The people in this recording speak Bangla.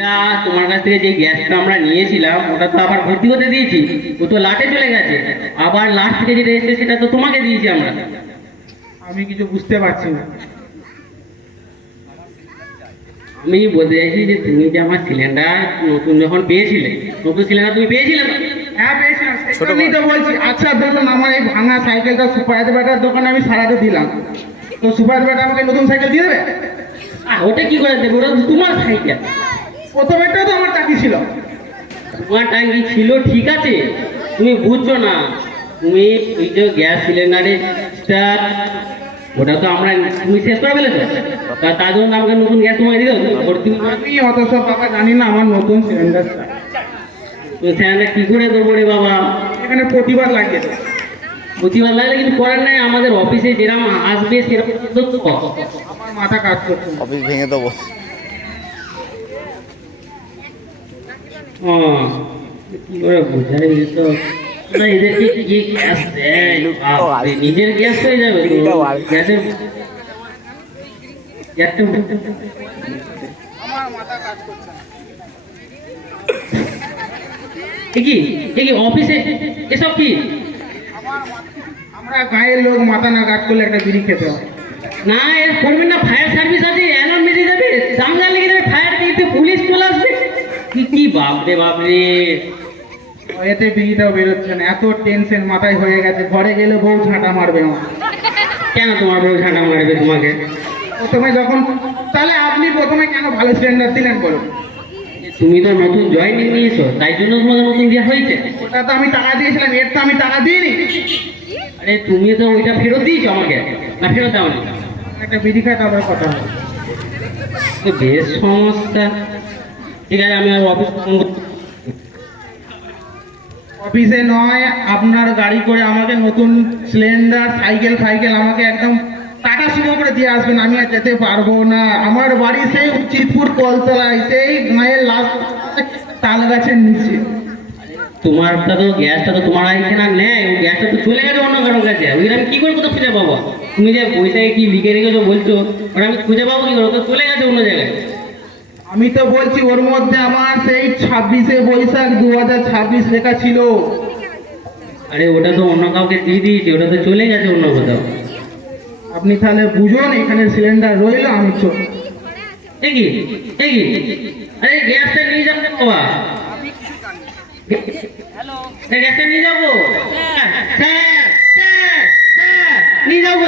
তা তোমার কাছ থেকে যে গ্যাসটা আমরা নিয়েছিলাম ওটা তো আবার ভর্তি হতে দিয়েছি, ও তো লাটে চলে গেছে। আবার লাস্ট থেকে যেটা এসেছে সেটা তো তোমাকে দিয়েছি আমরা। আমি কিছু বুঝতে পারছি না। আমি বলতে চাইছি যে তুমি যে আমার সিলিন্ডার নতুন যখন পেয়েছিলে, নতুন সিলিন্ডার তুমি পেয়েছিলে তো? হ্যাঁ পেয়েছিলাম, সেটাই তো বলছি। আচ্ছা ধরুন আমার এই ভাঙা সাইকেলটা সুপার ব্যাটার দোকানে আমি সারাতে দিলাম, তো সুপার ব্যাটা আমাকে নতুন সাইকেল দিয়ে দেবে? ওটা কি করে দেবো? ওটা তো তোমার সাইকেল। প্রথমেরটাও তো আমার টাকি ছিল। তোমার ট্যাঙ্কি ছিল ঠিক আছে, তুমি বুঝছো না। তুমি ওই যে গ্যাস সিলিন্ডারের ওটা তো আমরা তুমি শেষ করে ফেলেছো, তার জন্য আমাকে নতুন গ্যাস তোমাকে দিতে হবে। আমি অত সব বাবা জানি না, আমার নতুন সিলিন্ডার সিলিন্ডার কি করে দেবো রে বাবা? এখানে প্রতিবার লাগিয়ে দেবে। প্রতিবার লাগলে কিন্তু করার নাই, আমাদের অফিসে যেরকম আসবে সেরকম তো আমার মাথা কাজ করছে না। অফিস ভেঙে দেবো। কি করে বোঝাই তো না, এদেরকে কি গ্যাস দেয়? বাপরে, নিজের গ্যাস হয়ে যাবে তো। গ্যাসের গ্যাসটা আমার মাথা কাজ করছে না। কি অফিসে এসব কি? আমরা গায়ের লোক, মাথা না কাজ করলে একটা বিড়ি খেতে হয় না, এর করবেন না। ফায়ার সার্ভিস আছে, অ্যালার্ম বেজে যাবে, দাঙ্গা লেগে যাবে, ফায়ার দিতে পুলিশ চলে আসবে। কি বাপরে বাপরে। এতে বিড়িটাও বেরোচ্ছে না, এত টেনশন মাথায় হয়ে গেছে। ঘরে গেলে বউ ঝাঁটা মারবে আমার। কেন তোমার বউ ঝাঁটা মারবে তোমাকে? প্রথমে যখন, তাহলে আপনি প্রথমে কেন ভালো সিলিন্ডার দিলেন বলুন? তুমি তো নতুন জয়েনিং নিয়েছো, তাই জন্য তোমাকে নতুন দেওয়া হয়েছে। ওটা তো আমি টাকা দিয়েছিলাম, এর তো আমি টাকা দিইনি। আরে তুমি তো ওইটা ফেরত দিয়েছো আমাকে, না ফেরত দাওনি? একটা বিড়ি খাই তারপরে কথা হবে। তো বেশ সমস্যা। ঠিক আছে, আমি আর অফিস অফিসে নয়, আপনার গাড়ি করে আমাকে নতুন সিলিন্ডার সাইকেল ফাইকেল আমাকে একদম টাকা শুরু করে দিয়ে আসবেন। আমি আর যেতে পারবো না। আমার বাড়ি সেই উচিতপুর কলতলায়, সেই গায়ের লাস্ট তাল গাছের নিচে। তোমারটা তো গ্যাসটা তো তোমার এখানে আর নেই, ওই গ্যাসটা তো চলে গেছে অন্য কারোর কাছে। ওইটা আমি কি করে কোথাও খুঁজে পাবো? তুমি যে পয়সায় কি লিখে রেখেছো বলছো, ওটা আমি খুঁজে পাবো কি করে? ও তো চলে গেছে অন্য জায়গায়। আমি তো বলছি ওর মধ্যে আমার সেই 26শে বৈশাখ 2026 লেখা ছিল। আরে ওটা তো অন্য কাউকে দিয়ে দিয়েছি, ওটা তো চলে গেছে অন্য কোথাও। আপনি তাহলে বুঝুন, এখানে সিলিন্ডার রইল, আমি চল। দেখি দেখি, আরে গ্যাসটা নিয়ে যাবো বাবা, গ্যাসটা নিয়ে যাবো। হ্যাঁ, হ্যাঁ, হ্যাঁ, হ্যাঁ, নিয়ে যাবো।